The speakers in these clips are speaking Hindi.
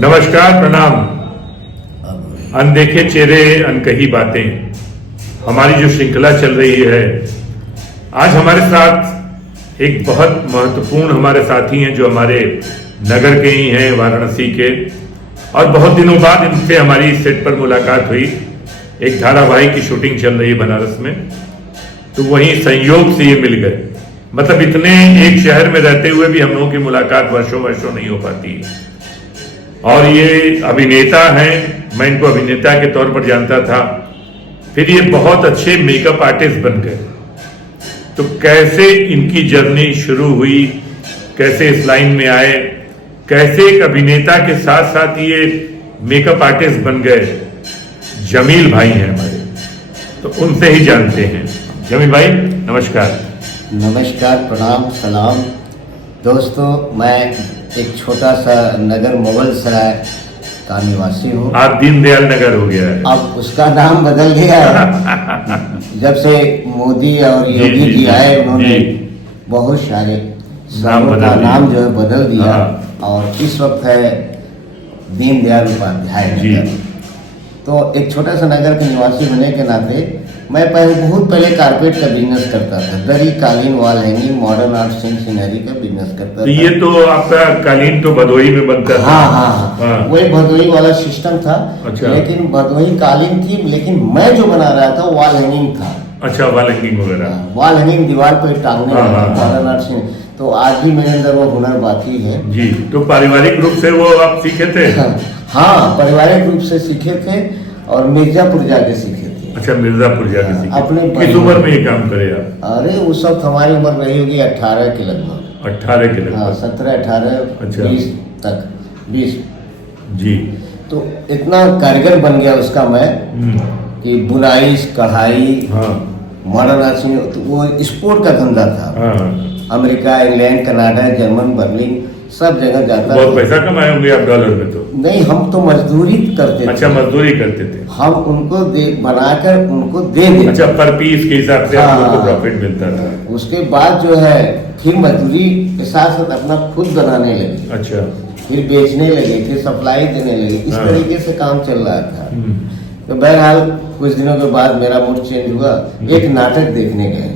नमस्कार, प्रणाम। अनदेखे चेहरे, अनकही बातें, हमारी जो श्रृंखला चल रही है। आज हमारे साथ एक बहुत महत्वपूर्ण हमारे साथी हैं जो हमारे नगर के ही हैं, वाराणसी के, और बहुत दिनों बाद इनसे हमारी सेट पर मुलाकात हुई। एक धारावाहिक की शूटिंग चल रही है बनारस में, तो वहीं संयोग से ये मिल गए। मतलब इतने एक शहर में रहते हुए भी हम लोगों की मुलाकात वर्षों वर्षों नहीं हो पाती है। और ये अभिनेता हैं, मैं इनको अभिनेता के तौर पर जानता था, फिर ये बहुत अच्छे मेकअप आर्टिस्ट बन गए। तो कैसे इनकी जर्नी शुरू हुई, कैसे इस लाइन में आए, कैसे एक अभिनेता के साथ साथ ये मेकअप आर्टिस्ट बन गए, जमील भाई हैं हमारे, तो उनसे ही जानते हैं। जमील भाई नमस्कार। नमस्कार, प्रणाम, सलाम। दोस्तों, मैं एक छोटा सा नगर मुगल सराय का निवासी हूँ। आप दीनदयाल नगर हो गया है। अब उसका नाम बदल गया है। जब से मोदी और योगी जी आए, उन्होंने बहुत सारे शहरों का नाम जो है बदल दिया, और इस वक्त है दीनदयाल उपाध्याय नगर। तो एक छोटा सा नगर के निवासी होने के नाते मैं बहुत पहले कारपेट का बिजनेस करता था। दरी, कालीन, wall hanging, modern art, scenery का बिजनेस करता था। ये तो आपका कालीन तो भदोही में बनता था। हाँ, वही भदोही वाला सिस्टम था। अच्छा। लेकिन भदोही कालीन थी, लेकिन मैं जो बना रहा था वॉल हैंगिंग था। अच्छा, वॉल हैंगिंग वगैरह। वॉल हैंगिंग दीवार पर टांगने वाला मॉडर्न आर्ट। तो आज भी मेरे अंदर वो हुनर बाकी है जी। तो पारिवारिक रूप से वो आप सीखे थे? हाँ, पारिवारिक रूप से सीखे थे और मिर्जापुर जाके सीखे थे। अच्छा, मिर्जापुर जाके सीखे। अपने किस उम्र में ये काम करे आप? अरे उस वक्त हमारी उम्र रही होगी 18 के लगभग। 18 के लगभग? 17, 18, अच्छा। 20 तक, 20 जी। तो इतना कारीगर बन गया उसका मैं कि बुनाई, कढ़ाई, मॉडर्न आर्ट, तो वो एक्सपोर्ट का धंधा था। America, England, Canada, German, Berlin, सब जगह जाता। बहुत पैसा कमाए होंगे आप डॉलर में? तो नहीं, हम तो मजदूरी करते थे। अच्छा, मजदूरी करते थे। हम उनको बनाकर उनको दे देते। अच्छा, पर पीस के हिसाब से आपको प्रॉफिट मिलता था। उसके बाद जो है फिर मजदूरी के साथ साथ अपना खुद बनाने लगे। अच्छा। फिर बेचने लगे, फिर सप्लाई देने लगे। इस तरीके से काम चल रहा था। तो बहरहाल कुछ दिनों के बाद मेरा मूड चेंज हुआ, एक नाटक देखने गए।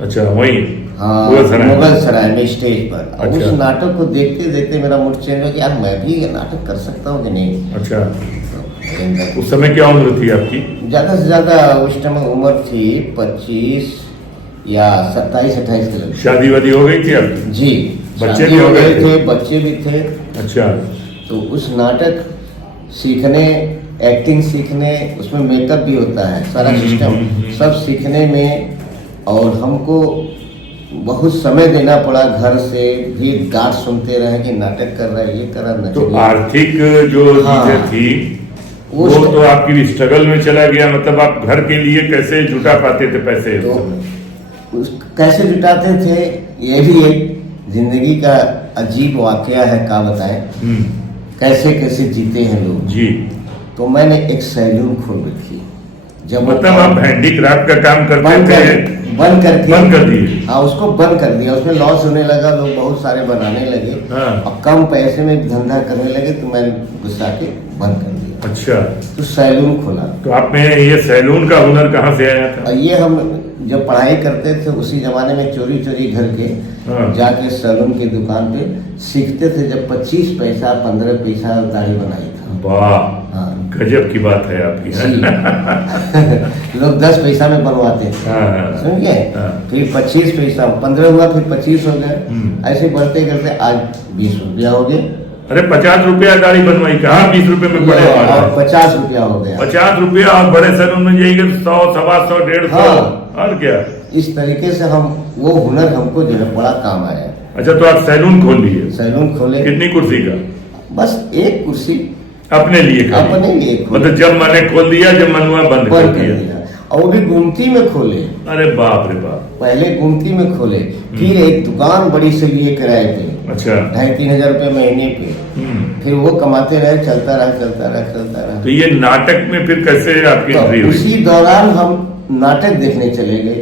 अच्छा, वही? हाँ, मुगल सराय में स्टेज पर। अच्छा। उस नाटक को देखते देखते मेरा मूड चेंज हुआ कि यार मैं भी ये नाटक कर सकता हूँ कि नहीं। अच्छा। तो उस समय क्या उम्र थी आपकी? ज्यादा से ज्यादा उस समय उम्र थी 25 या 27-28 के लगभग। शादी वादी हो गई थी आपकी? जी, बच्चे भी हो गए थे, बच्चे भी थे। अच्छा। तो उस नाटक सीखने, एक्टिंग सीखने, उसमें मेकअप भी होता है, सारा सिस्टम सब सीखने में, और हमको बहुत समय देना पड़ा। घर से भी डांट सुनते रहे कि नाटक कर रहा है, ये कर रहा है। तो आर्थिक जो चीजें थी वो तो आपकी स्ट्रगल में चला गया। मतलब आप घर के लिए कैसे जुटा पाते थे पैसे? तो कैसे जुटाते थे, ये भी एक जिंदगी का अजीब वाकया है, क्या बताएं। कैसे कैसे जीते हैं लोग जी। तो मैंने एक सैलून खोल रखी। जब मतलब आप हैंडीक्राफ्ट का काम करते थे? बंद कर दिए? हाँ, उसको बंद कर दिया। उसमें लॉस होने लगा, लोग बहुत सारे बनाने लगे। और कम पैसे में धंधा करने लगे, तो मैंने गुस्सा के बंद कर दिया। अच्छा। तो सैलून खोला। तो आप में ये सैलून का हुनर कहाँ से आया था? ये हम जब पढ़ाई करते थे उसी जमाने में चोरी चोरी घर के जाके सैलून की दुकान पे सीखते थे। जब 25 पैसा 15 पैसा दाढ़ी बनाई था। वाह, गजब की बात है आपकी। लोग 10 पैसा में बनवाते थे, समझिए। फिर 25 पैसा, 15 हुआ, फिर 25 हो गए। ऐसे बढ़ते करते आज 20 रुपया हो गए। अरे 50 रुपया दाढ़ी बनवाई, कहाँ 20 रुपए में पड़े? और 50 रुपया हो गया। 50 रुपया, और बड़े सैलून में जाइएगा 100, 125, 150। और क्या? इस तरीके से हम वो हुनर हमको जो है बड़ा काम आया। अच्छा, तो आप सैलून खोल लिए? सैलून खोले। कितनी कुर्सी का? बस एक कुर्सी अपने लिए? अपने लिए। मतलब जब मैंने खोल दिया, जब मन हुआ बंद कर दिया। और वो भी गुमती में खोले। अरे बाप रे बाप। पहले गुमती में खोले, फिर एक दुकान बड़ी से लिए किराए पे। अच्छा। 2,500-3 हजार रुपये महीने पे। फिर वो कमाते रहे, चलता रहा। तो ये नाटक में फिर कैसे आपकी एंट्री हुई? उसी दौरान हम नाटक देखने चले गए।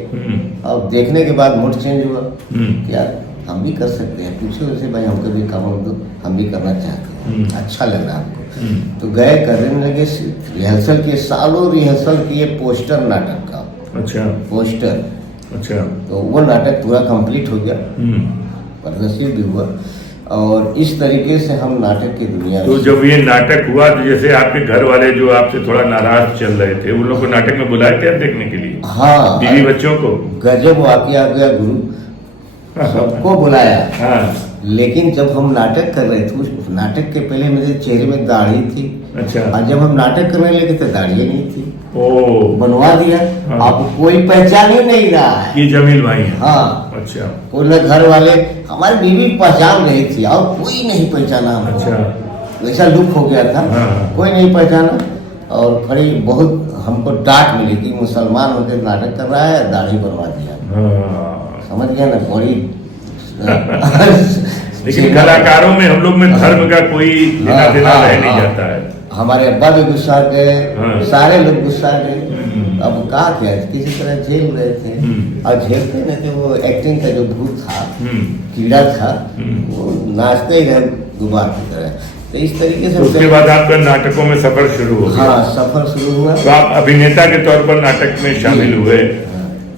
अब देखने के बाद मूड चेंज हुआ कि यार हम भी कर सकते हैं। पूछो उसे, भाई हमको भी काम दो, हम भी करना चाहते हैं, अच्छा लग रहा है हमको। तो गए करने लगे, रिहर्सल किए, सालों रिहर्सल किए पोस्टर नाटक का। अच्छा। पोस्टर। अच्छा। तो वो नाटक पूरा कंप्लीट हो गया, प्रदर्शित भी हुआ, और इस तरीके से हम नाटक की दुनिया। तो जब ये नाटक हुआ तो जैसे आपके घर वाले जो आपसे थोड़ा नाराज चल रहे थे, उन लोग को नाटक में बुलाए थे आप देखने के लिए? हाँ, बीवी बच्चों को? गजब वाकया गया गुरु, सबको बुलाया। हाँ। लेकिन जब हम नाटक कर रहे थे, उस नाटक के पहले मेरे चेहरे में दाढ़ी थी। अच्छा। और जब हम नाटक करने लगे तो दाढ़ी नहीं थी। ओ, बनवा दिया। हाँ। अब कोई पहचान ही नहीं रहा है। ये जमील भाई है? हाँ। अच्छा। कोई घर वाले, हमारी बीवी पहचान रही थी और कोई नहीं पहचाना हमको। अच्छा। वैसा लुक हो गया था। हाँ। कोई नहीं पहचाना, और खड़ी बहुत हमको डांट मिली कि मुसलमान होकर नाटक कर रहा है, दाढ़ी बनवा दिया। हाँ। समझ गया ना, बड़ी लेकिन कलाकारों में, हम लोग में धर्म का कोई लेना देना रह नहीं जाता है। हमारे अब्बा भी गुस्सा गए, हाँ। सारे लोग गुस्सा गए। अब कहा क्या, किसी तरह झेल रहे थे, और झेलते न थे। वो एक्टिंग का जो भूत था, कीड़ा था, वो नाचते ही रहे गुब्बार की तरह। तो इस तरीके से उसके बाद आपका नाटकों में सफर शुरू हो गया? हाँ, सफर शुरू हुआ। तो आप अभिनेता के तौर पर नाटक में शामिल हुए।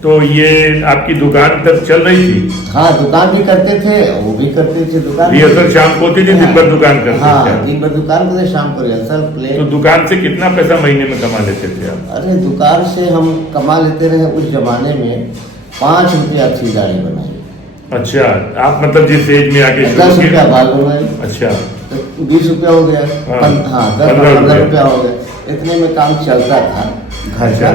तो ये आपकी दुकान तब चल रही थी? हाँ, दुकान भी करते थे, वो भी करते थे दुकान। रिहर्सल शाम को होती थी, दिन भर दुकान करते थे? हाँ, दिन भर दुकान करते, शाम को रिहर्सल, प्ले। तो दुकान से कितना पैसा महीने में कमा लेते थे आप? अरे दुकान से हम कमा लेते रहे उस जमाने में 5 रुपया थी दाढ़ी बनाई। अच्छा, आप मतलब जिस एज में आके 10 रुपया बाल बनाए। अच्छा। तो 20 रुपया हो गया। हाँ, 10-15 रुपया हो गया। इतने में काम चलता था घर का,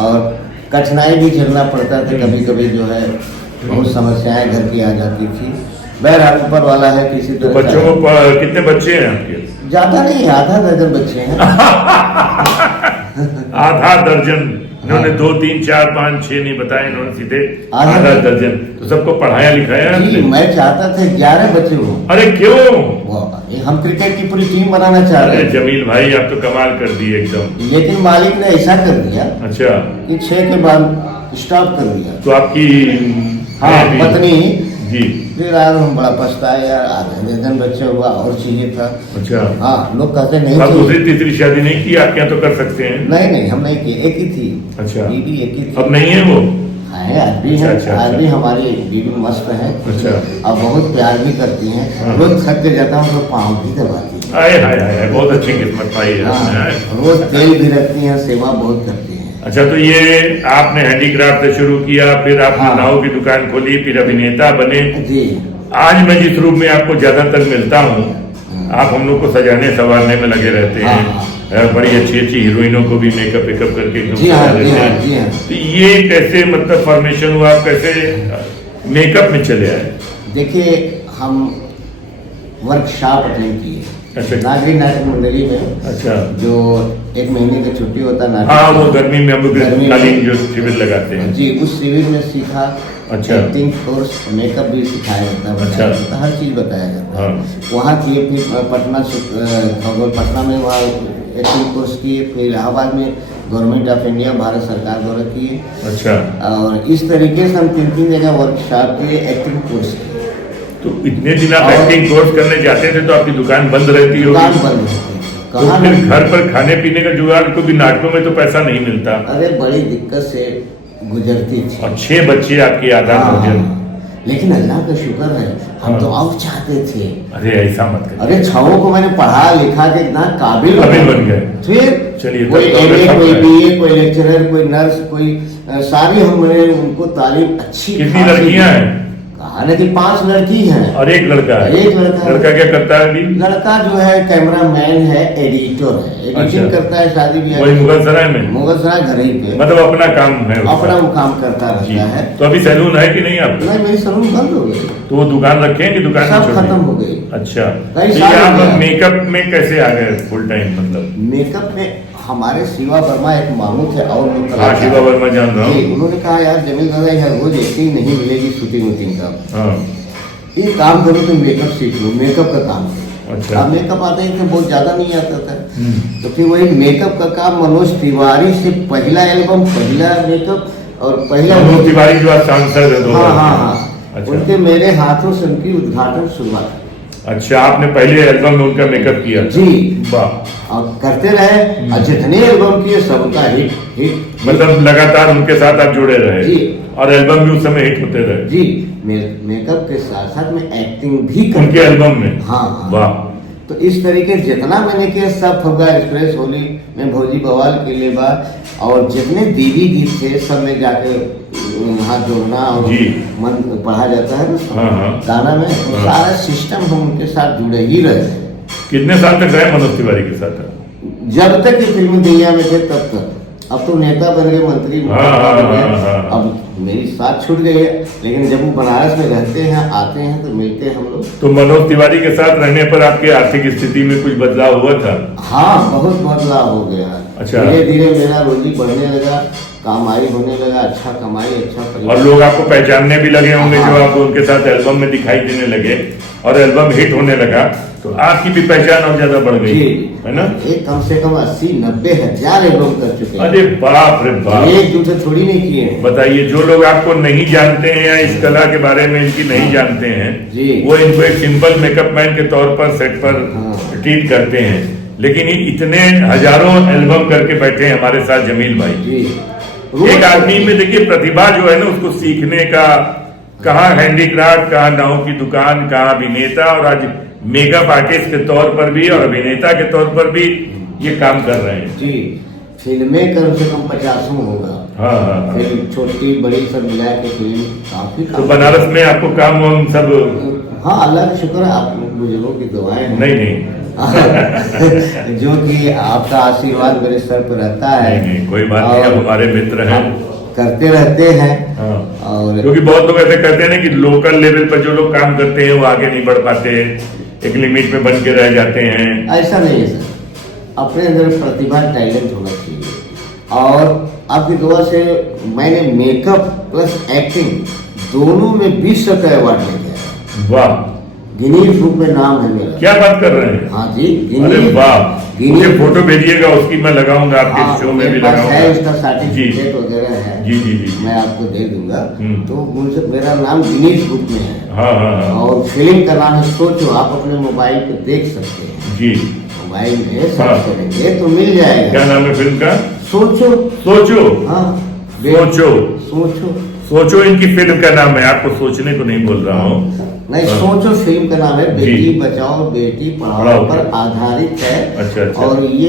और कठिनाई भी झेलना पड़ता था। कभी कभी जो है बहुत समस्याएं घर की आ जाती थी। बहरहाल ऊपर वाला है किसी तो तरह। बच्चों को कितने बच्चे हैं आपके? ज्यादा नहीं, आधा दर्जन बच्चे हैं। आधा दर्जन? इन्होंने 2, 3, 4, 5, 6 नहीं बताया, इन्होंने सीधे आधा दर्जन। तो सबको पढ़ाया लिखाया? मैं चाहता था 11 बच्चे हो। अरे क्यों? हम क्रिकेट की पूरी टीम बनाना चाह रहे थे। जमील भाई, आप तो कमाल कर दिए एकदम। लेकिन मालिक ने ऐसा कर दिया। अच्छा। कि 6 के बाद स्टॉप कर दिया। तो आपकी पत्नी जी? फिर यार हम बड़ा पछताए यार, आधे दर्जन बच्चे हुआ, और चाहिए था। अच्छा। हाँ, लोग कहते नहीं। आप दूसरी तीसरी शादी नहीं की? आप क्या तो कर सकते हैं? नहीं, हम नहीं की, एक ही थी। अच्छा। बीवी एक ही थी। अब नहीं है वो? है, आज भी है। आज भी हमारी बीवी मस्त है। अच्छा। अब बहुत प्यार भी करती हैं। रोज थक के जाता हूँ तो पाँव भी दबाती है। आए हाय हाय, बहुत अच्छी किस्मत पाई है आपने। रोज तेल भी रखती हैं, सेवा बहुत करती हैं। अच्छा, तो ये आपने हैंडीक्राफ्ट से शुरू किया, फिर आपने नाव की दुकान खोली, फिर अभिनेता बने जी। आज मैं जिस रूप में आपको ज्यादातर मिलता हूँ, आप हम लोग को सजाने संवारने में लगे रहते हैं। बड़ी अच्छी अच्छी हीरोइनों को भी मेकअप वेकअप करके एकदम सजा देते हैं। तो ये कैसे मतलब फॉर्मेशन हुआ, आप कैसे मेकअप में चले आए? देखिए, हम वर्कशॉप अटेंड किए। अच्छा। नागरिक नाटक मंडली में। अच्छा। जो 1 महीने की छुट्टी होता है नाटक। हाँ, वो गर्मी में हम लोग जो शिविर लगाते हैं जी, उस शिविर में सीखा। अच्छा। एक्टिंग कोर्स, मेकअप भी सिखाया जाता है। अच्छा। हर चीज बताया जाता है। वहाँ किए, फिर पटना में वहाँ एक्टिंग कोर्स किए, फिर इलाहाबाद में गवर्नमेंट ऑफ इंडिया, भारत सरकार द्वारा किए। अच्छा। और इस तरीके से हम 3 जगह वर्कशॉप किए, एक्टिंग कोर्स किए। तो इतने दिन आप एक्टिंग कोर्स करने जाते थे तो आपकी दुकान बंद रहती होगी? दुकान बंद रहती। तो फिर घर पर खाने पीने का जुगाड़, क्योंकि नाटकों में तो पैसा नहीं मिलता। अरे बड़ी दिक्कत से गुजरती थी। और 6 बच्चे आपके आधा दर्जन। लेकिन अल्लाह का शुक्र है, हम तो और चाहते थे। अरे ऐसा मत करिए। अरे 6 को मैंने पढ़ा लिखा के इतना काबिल बन गए। फिर चलिए, कोई MA, कोई BA, कोई लेक्चरर, कोई नर्स, कोई सारी हमने उनको तालीम अच्छी। कितनी लड़कियां हैं? कहा ना कि 5 लड़की हैं और 1 लड़का है। एक लड़का। लड़का क्या करता है अभी? लड़का जो है कैमरा मैन है, एडिटर है, एडिटिंग करता है। शादी ब्याह वही मुगलसराय में? मुगलसराय घर ही पे। मतलब अपना काम है, अपना वो काम करता रहता है। तो अभी सैलून है कि नहीं आपका? नहीं, मेरी सैलून बंद हो गई। तो वो दुकान रखे हैं कि दुकान सब खत्म हो गई? अच्छा। तो आप मेकअप में कैसे आ गए फुल टाइम? मतलब मेकअप में हमारे शिवा वर्मा एक मामू थे, और हाँ, शिवा वर्मा जान रहा हूँ। उन्होंने कहा यार जमील दादा, यहाँ रोज एक्टिंग नहीं मिलेगी, शूटिंग वूटिंग का। हाँ। ये काम करो, तुम मेकअप सीख लो, मेकअप का काम करो। अच्छा। मेकअप आता ही तो बहुत ज्यादा नहीं आता था। तो फिर वही मेकअप का काम मनोज तिवारी से पहला एल्बम, पहला मेकअप, और पहला मनोज तिवारी जो सांसद है। हाँ, उनके मेरे हाथों से उनकी उद्घाटन शुरुआत। अच्छा, आपने पहले एल्बम में उनका मेकअप किया था? जी, वाह। और करते रहे और जितने एल्बम किए सबका हिट हिट। मतलब लगातार उनके साथ आप जुड़े रहे जी, और एल्बम भी उस समय हिट होते रहे? जी, मेकअप के साथ साथ में एक्टिंग भी उनके एल्बम में? हाँ, वाह। तो इस तरीके जितना मैंने किया सब फुगा एक्सप्रेस, होली में भोजी बवाल के लिए बात, और जितने दीदी गीत थे सब में जाके हाथ जोड़ना और जी। मन पढ़ा जाता है ना हाँ। गाना में, तो सारा सिस्टम हम उनके साथ जुड़े ही रहे थे। कितने साल तक रहे मनोज तिवारी के साथ? जब तक ये फिल्म दुनिया में थे तब तक। अब तो नेता बन गए, मंत्री बन गए, अब मेरी साथ छूट गई है, लेकिन जब वो बनारस में रहते हैं, आते हैं तो मिलते हैं हम लोग। तो मनोज तिवारी के साथ रहने पर आपके आर्थिक स्थिति में कुछ बदलाव हुआ था? हाँ, बहुत बदलाव हो गया। अच्छा। धीरे धीरे मेरा रोजी बढ़ने लगा, कमाई होने लगा, अच्छा कमाई, अच्छा परिवार। और लोग आपको पहचानने भी लगे होंगे हाँ। जो आप उनके साथ एल्बम में दिखाई देने लगे और एल्बम हिट होने लगा, तो आपकी भी पहचान और ज्यादा बढ़ गई, है ना? एक कम से कम 80-90 हजार एल्बम कर चुके हैं। अरे बाप रे बाप। एक दूसरे थोड़ी नहीं किए हैं। बताइए, जो लोग आपको नहीं जानते हैं या इस कला के बारे में इनकी नहीं जानते हैं, जी। वो इनको एक सिंपल मेकअप मैन के तौर पर सेट पर हाँ। ट्रीट करते हैं, लेकिन ये इतने हजारों एल्बम करके बैठे हैं हमारे साथ जमील भाई। जी। एक आदमी में देखिए प्रतिभा जो है ना, उसको सीखने का, कहाँ हैंडीक्राफ्ट, कहाँ नाव की दुकान, कहाँ अभिनेता, और आज मेकअप आर्टिस्ट के तौर पर भी और अभिनेता के तौर पर भी ये काम कर रहे हैं। जी, फिल्में कम से कम 50 होगा। हाँ। फिल्म छोटी बड़ी सब मिला के फिल्म काफी। तो बनारस में आपको काम वाम सब? हाँ, अल्लाह का शुक्र है, आप बुजुर्गों की दुआएं हैं। नहीं जो कि आपका आशीर्वाद मेरे सर पर रहता है। नहीं, कोई बात नहीं, आप हमारे मित्र हैं, करते रहते हैं। हाँ। और क्योंकि बहुत लोग ऐसे करते हैं ना कि लोकल लेवल पर जो लोग काम करते हैं वो आगे नहीं बढ़ पाते, एक लिमिट में बन के रह जाते हैं। ऐसा नहीं है सर, अपने अंदर प्रतिभा, टैलेंट होना चाहिए। और आपकी दुआ से मैंने मेकअप प्लस एक्टिंग दोनों में 20 का अवार्ड ले गया। वाह। गिनीज बुक में नाम है मेरा। क्या बात कर रहे हैं? हाँ जी, अरे वाह। मुझे गिनीज फोटो भेजिएगा, उसकी मैं लगाऊंगा, आपके हाँ, शो में भी मेरे पास लगाऊंगा। है, उसका सर्टिफिकेट वगैरह है। जी जी जी। मैं आपको दे दूंगा। हम्म। तो मुझे मेरा नाम गिनीज बुक में है। हाँ। और फिल्म का नाम है सोचो, आप अपने मोबाइल पे देख सकते हैं। जी। मोबाइल में हाँ। सर्च करेंगे तो मिल जाएगा। क्या नाम है फिल्म का? सोचो। सोचो। हाँ, सोचो। सोचो। सोचो इनकी फिल्म का नाम है, आपको सोचने को नहीं बोल रहा हूँ। नहीं, हाँ। सोचो फिल्म का नाम है। जी। बेटी बचाओ बेटी पढ़ाओ पढ़ाओ पर आधारित है। अच्छा। और ये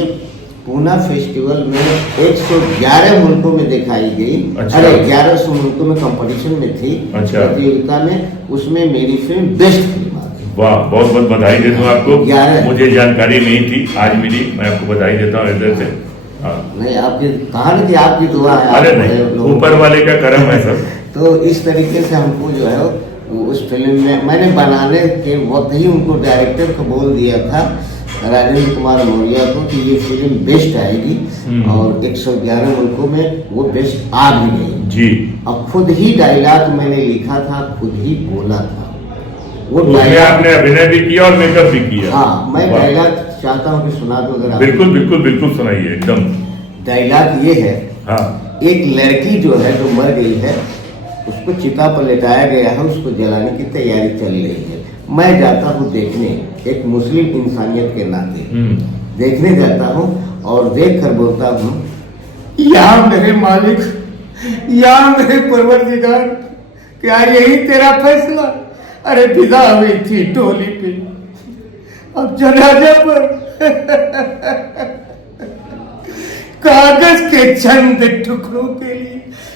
पूना फेस्टिवल में 111 मुल्कों में दिखाई गई। अच्छा। अरे 1100 मुल्कों में कंपटीशन में थी, अच्छा। प्रतियोगिता में, उसमें मेरी फिल्म बेस्ट फिल्म आ गई। वाह, बहुत बहुत बधाई देता हूँ आपको। 11 मुझे जानकारी नहीं थी, आज मिली, मैं आपको बधाई देता हूँ हृदय से। हाँ। नहीं, आपकी कहानी थी, आपकी दुआ है। अरे आप नहीं, लोगों ऊपर को- वाले का करम है सब। तो इस तरीके से हमको जो है उस फिल्म में मैंने बनाने के वक्त ही उनको डायरेक्टर को बोल दिया था, राजेंद्र कुमार मौर्य को, कि ये फिल्म बेस्ट आएगी। और 111 मुल्कों में वो बेस्ट आ भी गई जी। अब खुद ही डायलॉग मैंने लिखा था, खुद ही बोला था वो उसमें डायलॉग। आपने अभिनय भी किया और मेकअप भी किया। हाँ, मैं वाह। डायलॉग चाहता हूँ कि सुना दो अगर आप। बिल्कुल बिल्कुल बिल्कुल, सुनाइए एकदम। डायलॉग ये है, हाँ। एक लड़की जो है जो मर गई है, उसको चिता पर लेटाया गया है, उसको जलाने की तैयारी चल रही है। मैं जाता हूँ देखने, एक मुस्लिम इंसानियत के नाते देखने जाता हूँ और देख कर बोलता हूँ, या मेरे मालिक, या मेरे परवरदिगार, क्या यही तेरा फैसला? अरे विदा हुई थी टोली पे, अब जनाजा पर कागज के चंद टुकड़ों के लिए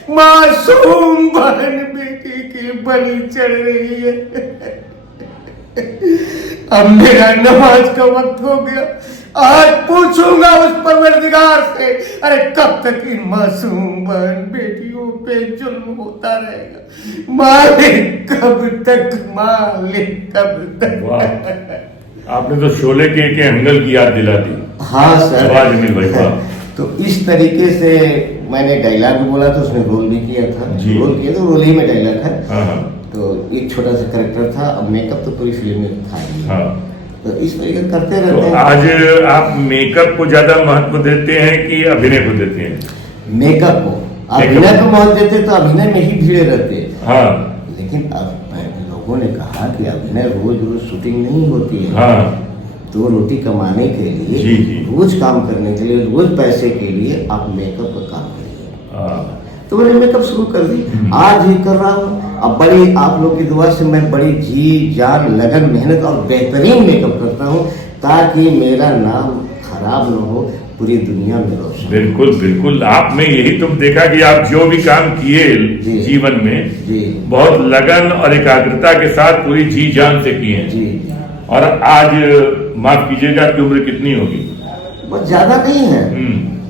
मासूम बहन बेटी की बलि चढ़ रही है। अब मेरा नमाज का वक्त हो गया, आज पूछूंगा उस परवरदिगार से, अरे कब तक इन मासूम बहन बेटियों पे जुल्म होता रहेगा? मालिक कब तक, मालिक कब तक। वाह, आपने तो शोले के एंगल की याद दिला दी। हाँ सर। वाह जमील भाई, वाह। तो इस तरीके से मैंने डायलॉग भी बोला था, उसने रोल भी किया था। जी। रोल किया तो रोल ही में डायलॉग है। हाँ। तो एक छोटा सा कैरेक्टर था, अब मेकअप तो पूरी फिल्म में था ही। हाँ। तो इस तरीके करते तो रहते हैं। आज आप मेकअप को ज्यादा महत्व देते हैं कि अभिनय को देते हैं? मेकअप को, अभिनय को महत्व देते तो अभिनय में ही भीड़े रहते। हाँ। लेकिन अब उन्होंने कहा कि अभिनय रोज रोज शूटिंग नहीं होती है, हाँ, दो रोटी कमाने के लिए, जी, जी। रोज काम करने के लिए, रोज पैसे के लिए आप मेकअप का काम करिए। हाँ, तो मैंने मेकअप शुरू कर दी, आज ही कर रहा हूँ। अब बड़ी आप लोग की दुआ से मैं बड़ी जी जान लगन मेहनत और बेहतरीन मेकअप करता हूँ, ताकि मेरा नाम खराब न हो, पूरी दुनिया में रोशन। बिल्कुल बिल्कुल। आप में यही तुम देखा कि आप जो भी काम किए जी। जीवन में जी बहुत लगन और एकाग्रता के साथ पूरी जी जान से किए हैं। जी। और आज माफ कीजिएगा आपकी उम्र कितनी होगी? बहुत ज्यादा नहीं है,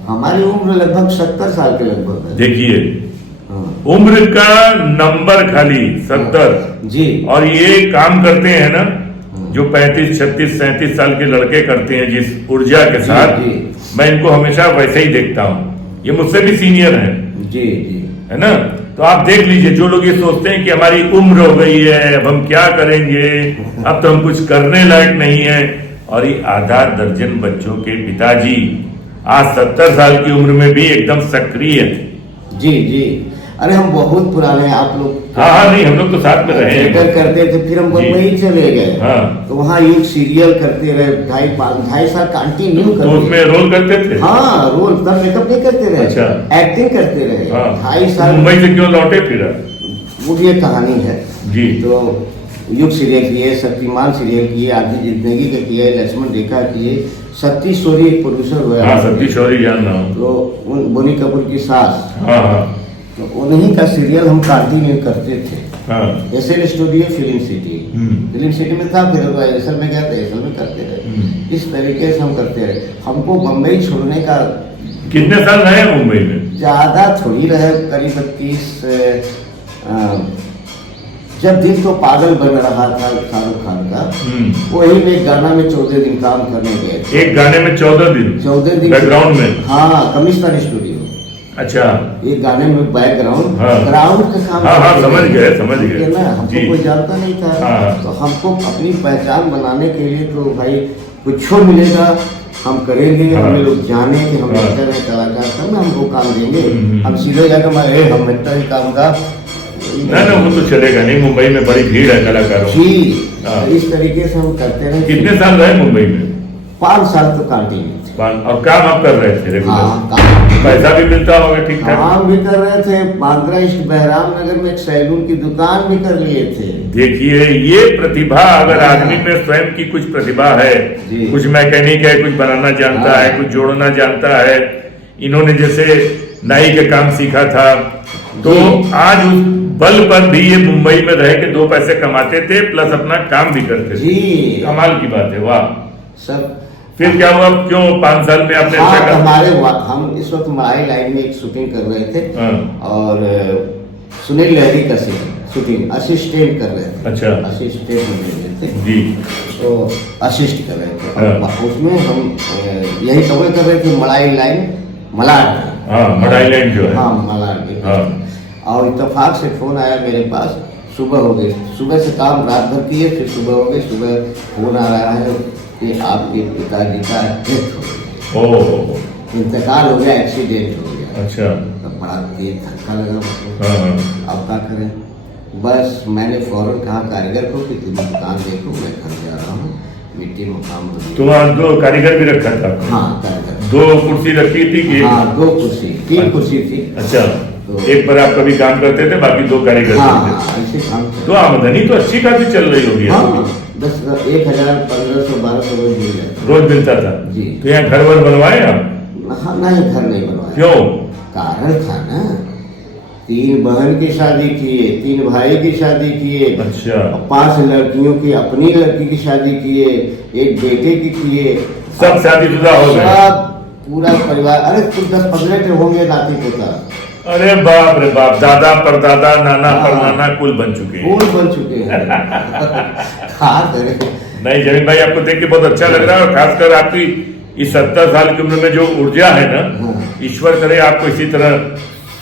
हमारी उम्र लगभग 70 साल के लगभग है। देखिए, हाँ। उम्र का नंबर खाली 70, जी। और ये काम करते हैं ना जो 35, 36, 37 साल के लड़के करते हैं जिस ऊर्जा के साथ, जी। मैं इनको हमेशा वैसे ही देखता हूँ। ये मुझसे भी सीनियर हैं, जी जी। है ना? तो आप देख लीजिए, जो लोग ये सोचते हैं कि हमारी उम्र हो गई है, अब हम क्या करेंगे, अब तो हम कुछ करने लायक नहीं है, और ये आधा दर्जन बच्चों के पिताजी आज 70 साल की उम्र में भी एकदम सक्रिय है। जी जी। अरे हम बहुत पुराने हैं, आप लोग। हाँ हाँ, नहीं हम लोग तो साथ में रहे हैं। थिएटर करते थे, फिर हम जी। मुंबई चले गए। हाँ। तो वहाँ यूथ सीरियल करते रहे, 2.5 साल कंटिन्यू तो करते। उसमें रोल करते थे? हाँ, रोल, तब मेकअप नहीं करते रहे। अच्छा। एक्टिंग करते रहे। हाँ। 2.5 साल। मुंबई से क्यों लौटे फिर? वो भी एक कहानी है जी। तो युग सीरियल किए, शक्तिमान सीरियल किए, आधी जिंदगी के किए, लक्ष्मण रेखा किए, सती शौरी एक प्रोड्यूसर हुआ। हाँ, सती शौरी जान रहा हूँ। तो बोनी कपूर की सास, हाँ हाँ तो उन्हीं का सीरियल हम कंटिन्यू करते थे। हाँ। SL studio film city, film city में था, फिर एसएल में गया था, एसएल में करते रहे। इस तरीके से हम करते रहे। हमको बम्बई छोड़ने का कितने साल रहे मुंबई में? ज्यादा थोड़ी रहे, करीब 30। जब दिल तो पागल बन रहा था शाहरुख खान का, वही में एक गाना में 14 दिन काम करने गए थे। एक गाने में 14 दिन? 14 दिन बैकग्राउंड में? हाँ, कमिश्नर स्टूडियो। अच्छा। एक गाने में बैकग्राउंड, हाँ। ग्राउंड का काम। हाँ हाँ, समझ गए समझ गए। ना, हमको कोई जानता नहीं था। हाँ। तो हमको अपनी पहचान बनाने के लिए तो भाई कुछ मिलेगा हम करेंगे। हाँ। हमें लोग जाने कि हम हाँ। एक्टर हैं, कलाकार, तब ना हमको काम देंगे। हम्म। हम सीधे जाकर हम एक्टर ही काम का। ना ना, वो तो चलेगा नहीं, मुंबई में बड़ी भीड़ है कलाकारों की। जी। हाँ। इस तरीके से हम करते रहे। कितने साल रहे मुंबई में? 5 साल तो कंटिन्यू थे। और काम आप कर रहे थे रेगुलर? हाँ, काम। पैसा भी मिलता होगा ठीक ठाक? काम भी कर रहे थे, बांद्रा ईस्ट बहराम नगर में एक सैलून की दुकान भी कर लिए थे। देखिए, ये प्रतिभा, अगर आदमी में स्वयं की कुछ प्रतिभा है, जी। कुछ मैकेनिक है, कुछ बनाना जानता है, कुछ जोड़ना जानता है, इन्होंने जैसे नाई का काम सीखा था, तो आज उस बल पर भी ये मुंबई में रह के 2 पैसे कमाते थे, प्लस अपना काम भी करते थे। जी। कमाल की बात है, वाह। सब। फिर क्या हुआ, क्यों 5 साल में आपने हाँ, अच्छा काम? हम इस वक्त मलाई लाइन में एक शूटिंग कर रहे थे। हाँ। और सुनील लहरी का शूटिंग असिस्टेंट कर रहे थे। अच्छा। असिस्टेंट में रहे थे जी। तो असिस्ट कर रहे थे। हाँ। और उसमें हम यही कवर कर रहे थे, मलाई लाइन मलाड। हाँ, मडाई लैंड जो है। हाँ, मलाड में। हाँ। और इत्तेफाक से फोन आया मेरे पास, सुबह हो गई, सुबह से काम रात भर किए, फिर सुबह हो गई, सुबह फोन आ रहा है कि आपके पिताजी का डेथ हो गया, ओह, इंतकाल हो गया, एक्सीडेंट हो गया। अच्छा। तब बड़ा तेज धक्का लगा मुझको। हाँ हाँ। अब क्या करें? बस मैंने फौरन कहा कारीगर को कि तुम दुकान देखो, मैं घर जा रहा हूँ, मिट्टी में काम हो गया। तुम्हारा 2 कारीगर भी रखा था? हाँ, कारीगर। 2 कुर्सी रखी थी कि? हाँ, 2 कुर्सी, 3 कुर्सी थी। अच्छा। तो एक पर आप कभी काम करते थे, बाकी 2 कारीगर हाँ, थे। ऐसे काम तो आमदनी तो अच्छी खासी चल रही होगी हाँ, आपकी। 10,000, 1500, 1200 रोज मिल जाता। रोज मिलता था? जी। तो यहाँ घर वर बनवाए आप? हाँ, नहीं, घर नहीं बनवाया। क्यों? कारण था ना, 3 बहन की शादी किए, 3 भाई की शादी किए, अच्छा। 5 लड़कियों की, अपनी लड़की की शादी किए, एक बेटे की किए, सब शादीशुदा हो गए? सब पूरा परिवार। अरे कुछ 10-15 होंगे नाती पोता। अरे बाप रे बाप, दादा परदादा, नाना परनाना कुल बन चुके हैं। कुल बन चुके हैं। खा करे। नहीं जमीन भाई, आपको देख के बहुत अच्छा लग रहा है, और खासकर आपकी इस 70 साल की उम्र में जो ऊर्जा है ना, ईश्वर करे आपको इसी तरह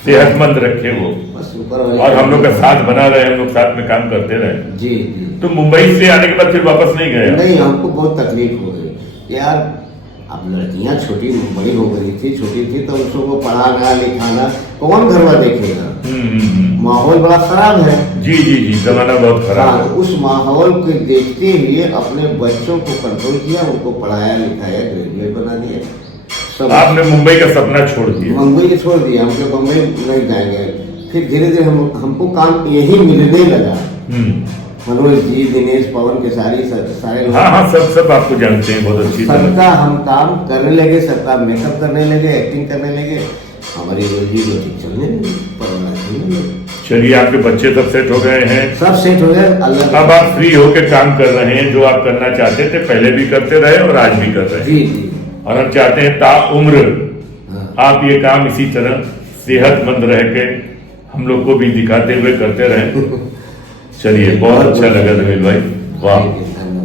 सेहतमंद रखे वो, बस ऊपर वाले। और हम लोग का साथ बना रहे, हम लोग साथ में काम करते रहे। जी जी। तो मुंबई से आने के बाद फिर वापस नहीं गए? नहीं, हमको बहुत तकलीफ हो गई यार। अब लड़कियां छोटी बड़ी हो गई थी, छोटी थी, तो उसको पढ़ाना लिखाना कौन घरवा देखेगा। माहौल बड़ा खराब है। जी जी जी, जमाना बहुत खराब हाँ, है। तो उस माहौल को देखते हुए अपने बच्चों को कंट्रोल किया, उनको पढ़ाया लिखाया, ग्रेजुएट बना दिया। सब आपने मुंबई का सपना छोड़ दिया। मुंबई को छोड़ दिया, हम लोग मुंबई नहीं जाएंगे। फिर धीरे धीरे हमको काम यही मिलने लगा। मनोज जी, दिनेश, पवन के सारे लोग, हाँ हाँ, सब आपको जानते हैं बहुत अच्छी तरह। सबका हम काम करने लगे, सबका मेकअप करने लगे, एक्टिंग करने लगे, हमारी रोजी रोटी चलने लगी, परिवार चलने लगे। चलिए, आपके बच्चे सब सेट हो गए हैं, सब सेट हो गए। अल्लाह अब आप फ्री होके काम कर रहे हैं, जो आप करना चाहते थे पहले भी करते रहे और आज भी कर रहे हैं। जी जी। और हम चाहते हैं ता उम्र हाँ। आप ये काम इसी तरह सेहतमंद रह के हम लोग को भी दिखाते हुए करते रहें। चलिए, बहुत अच्छा लगा जमील भाई, वाह। धन्यवाद।